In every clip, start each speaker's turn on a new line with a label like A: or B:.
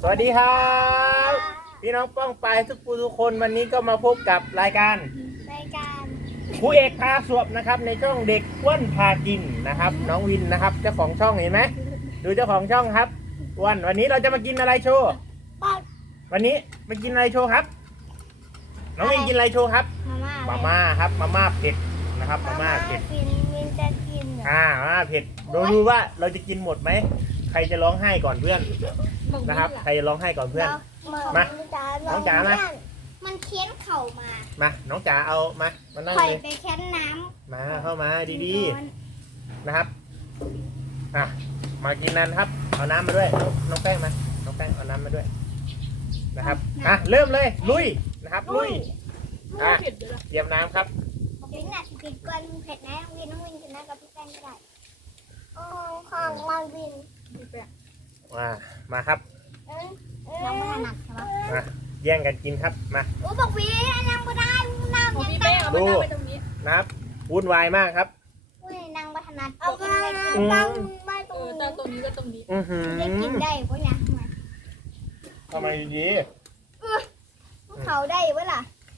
A: สวัสดีครับพี่น้องป้องปายทุกคนวันนี้ก็มาพบกับรายการครูเอกพาสวบนะครับในช่องเด็กอ้วนพากินนะครับน้องวินนะครับเจ้าของช่องเห็นไหมดูเจ้าของช่องครับอ้วนวันนี้เราจะมากินอะไรโชว์วันนี้มากินอะไรโชว์ครับน้องวินกินอะไรโชว์ครับมาม่าครับมาม่าเผ็ดนะครับมาม่าเผ็ด
B: วินจะกิน
A: มาม่าเผ็ดดูว่าเราจะกินหมดไหมใครจะร้องไห้ก่อนเพื่อนนะครับใครจะร้องไห้ก่อนเพื่อนมาน้องจ๋ามา
B: มันเคี้ยนเข่า
A: มาน้องจ๋าเอามานั่งเลย
B: ไปแค่น้ำ
A: มาเข้ามาดีๆนะครับมากินนันครับเอาน้ำมาด้วยน้องแป้งมาน้องแป้งเอาน้ำมาด้วยนะครับเริ่มเลยลุยนะครับลุยเตรียมน้ำครับ
B: เดี๋ยวหนักผิดกวนเผ็ดนะน้องวินชนะกับพี่แป้งก็ได้ของน้องวิน
A: มาครับ
B: น้องไม่ถนัดใช่ไหม
A: แย่งกันกินครับมา
B: โอ้บอกวินนั่งไม่ได้นั่ง
C: พี่แป้งเอาไปนั่งไปตรงนี้
A: นะครับวุ่นวายมากครับ
B: นั่งไม่ถนัดเอาไปนั่งไม่ตรงนี้
C: ตั้งตรงนี้ก็ตรงนี้
B: ได้กินได้ปะเนี่ย
A: ทำไมดี
B: เขาได้ปะล่ะ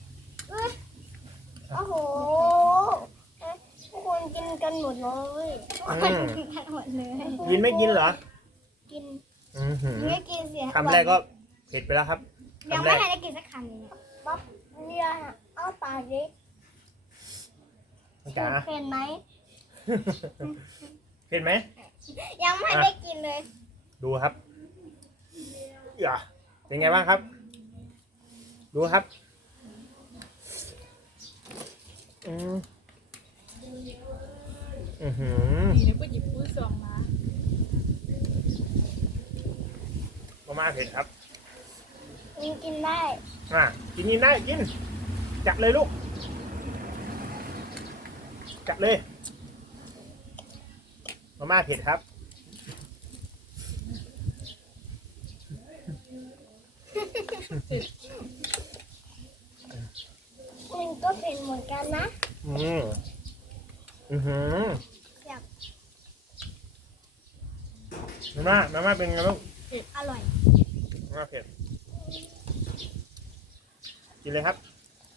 B: โอ้โหทุกคนกินกันหมดเลยกินกันหมดเลย
A: ยินไม่กินเหรอ
B: กินไม่กินเสีย
A: คำแรกก็เผ็ดไปแล้วครับ
B: ยังไม่ให้ได้กินสักคำเลยป๊อปเนี่ยเอาปากดิเผ็ดไหม
A: เผ็ดไหม
B: ยังไม่ได้กินเลย
A: ดูครับเป็นไงบ้างครับดูครับ
C: ดีนะก็หยิบปื้อซองมา
A: ม่าเผ็ดครับ
B: กินได้
A: กินได้กินจับเลยลูกจับเลยม่าเผ็ดครับ
B: มันก็เผ็ดเหมือนกันนะ
A: มาม่าเป็นไงลูก
B: อร่อย
A: ม่าเผ็ดกินเลยครับ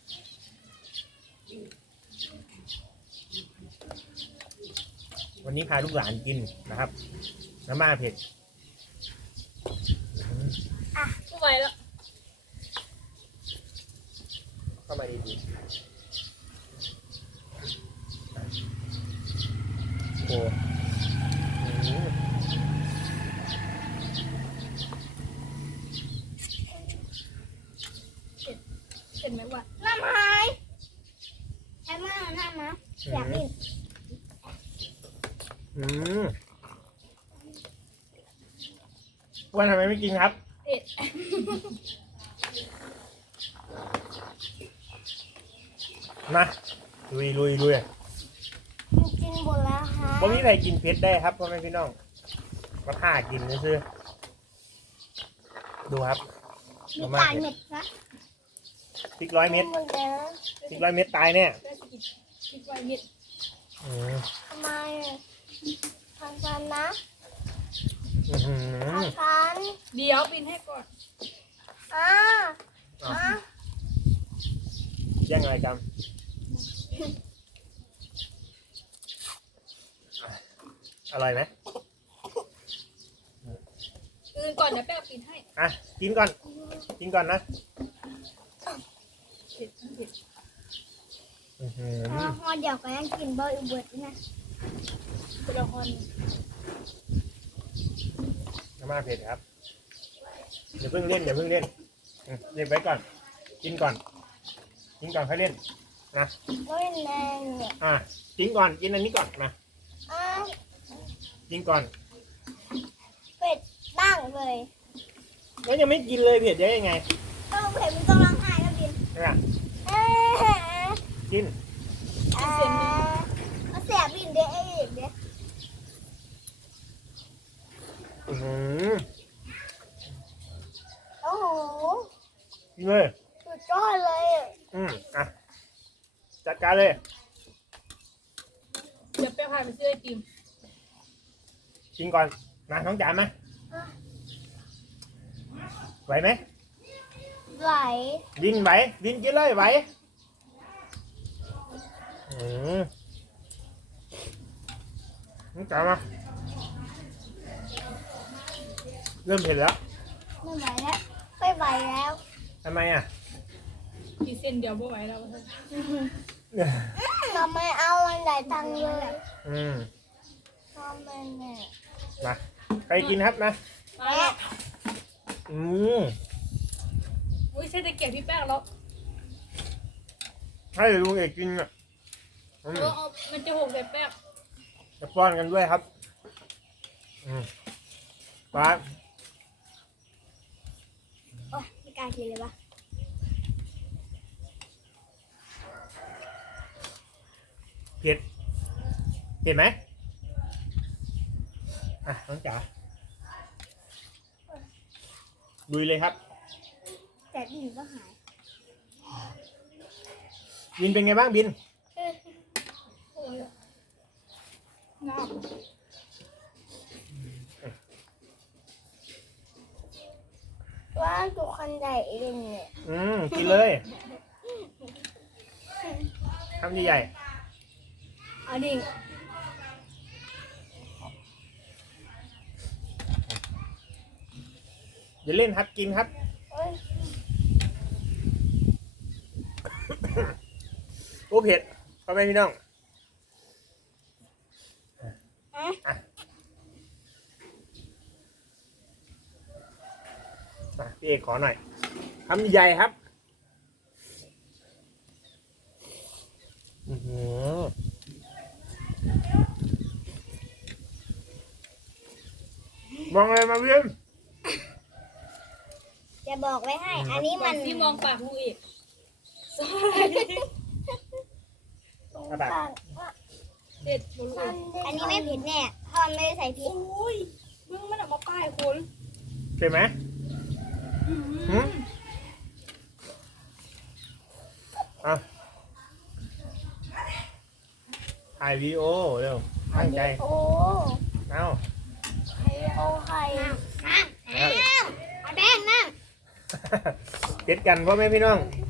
A: วันนี้พาลูกหลานกินนะครับมาม่าเผ็ด
C: ไม่ไหวแล้ว
A: เข้ามาดีโอ้
C: เห็นไหมว่า
B: น้ำหายใช่ไหมน้ำนะอยากกิน
A: วันทำไมไม่กินครับ
C: เผ็ด
A: มาลุย
B: กินหมดแล้วฮะ
A: พวกนี้ใครกินเผ็ดได้ครับพ่อแม่พี่น้องมาผ่ากินซื้อดูครับ
B: มีตายเม็ดนะ
A: พริก100 เม็ดพริก100 เม็ดตายเนี่ย
C: พริก100 เม็ด
B: ทำไมทางฟันนะ
A: ทาง
B: ฟัน
C: เดี๋ยวบินให้ก่อน
A: แย่งอะไรจำอร่อยไหม
C: ก่อนเดี๋ยวแป้งบินให้
A: กินก่อนนะ
B: ฮอนเดี๋ยวก็ยังกินเบอร์เบิร์ดนะ
C: ตัวละคร
A: น้ำมาเผ็ดครับอย่าเพิ่งเล่นเก็บไว้ก่อนกินก่อนค่อยเล่นนะ
B: ไม่แรง
A: กินก่อนกินอันนี้ก่อนนะกินก่อน
B: เผ็ดบ้างเลย
A: แล้วยังไม่กินเลยเผ็ดได้ยังไง
B: ต้องเผ็ดมันต้องร้องไห้แล้วกิน
A: กิน
B: เสียบินเด้โอ้โห
A: กินเลย
B: สุดยอดเลย
A: จัดการเลย
C: เดี๋ยวแป้งพาไปซื้อไอติม
A: กินก่อนนะน้องจ๋าไหมไหวไหม
B: ไหล
A: วินไหววินกินเลยไหวนี่จ๋ามาเริ่มเผ็ดแล้ว
B: ไม่ไหวแล้วไม่ไหวแล้ว
A: ทำไมอ่ะ
C: กินเส้นเดียวไม่ไหวแล้ว
B: เราไม่เอามันไหลตังเลย ทำไมเนี่ย
A: มาใครกินครับนะ
C: มาแล้ว อุ้ยใช่ตะเกียบพี่แป้งแล้ว
A: ให้ลุงเอกกินอ่ะ
C: เอามันจะหกใส่แป้ง
A: จะป้อนกันด้วยครับป้า
B: โอ้ยไม่กล้ากินเลยปะ
A: เผ็ดเผ็ดไหมอ่ะน้องจ๋าลุยเลยครับ
B: แต่ดินก็หาย
A: บินเป็นไงบ้างบิน
C: น้
B: ว่าทุกคนได้เองเนี่ย
A: กินเลยทำใหญ่
C: ำอันนี้
A: ๆอย่าเล่นครับกินครับ
B: เอ้ย
A: โอ้เผ็ดพ่อแม่พี่น้อง
B: อ่ะ
A: พี่เอกขอหน่อยทำใหญ่ครับมองอะไรมาเวียน
B: จะบอกไว้ให้ อันนี้มัน
C: ที่มองปากลูกอีก เด็ดบนลูก
B: อันนี้ไม่ผิดแน่เพราะมันไม่ได้ใส่พริก
C: อุ้ยมึงมันออกมาป้ายคน
A: ใช่ไหมอ่ะถ่ายวีดีโอเร็วตั้งใจ
B: โอ้
A: เอา
B: ไข่โอ้ไข่น้ำเอาแดงน้
A: เก็ดกันพ่อแม่พี่น้อง
B: ำ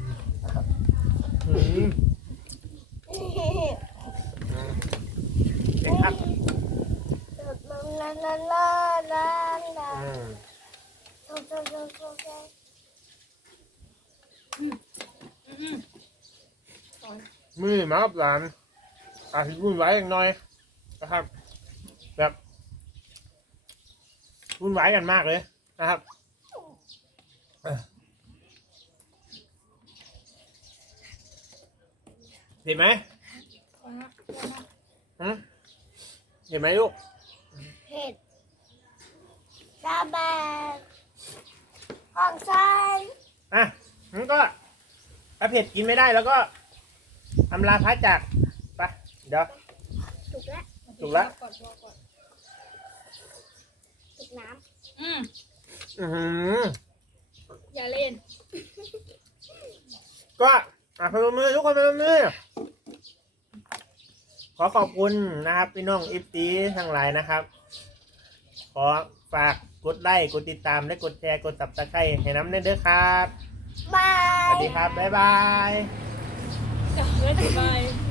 A: เก็ดครับ
B: ลาลาลาลาลาโซโซโซโซโซ
A: มือมากับหลานอาจจะวุ่นวายอย่างน้อยนะครับแบบวุ่นวายกันมากเลยนะครับเห็นไหมเห็นไหมลูก
B: เผ็ดตาแบกของฉัน
A: อ่ะงั้นก็ถ้าเผ็ดกินไม่ได้แล้วก็อำลาพระจากไปเดี๋ยว
B: ถูกแล้ว
A: ถูกแล้ว
C: ก่อนก่อน
B: ถูกน้
A: อือหือ
C: อย่าเล่น
A: ก็พนมมือทุกคนพนมมือขอขอบคุณนะครับพี่น้องอิฟตีทั้งหลายนะครับ ขอฝากกดไลค์กดติดตามและกดแชร์กด Subscribe ให้น้ำเด้อครับ
B: ำบา
A: สวัส
B: ย
A: ดีครับ บ๊ายบาย
C: ไม่สบาย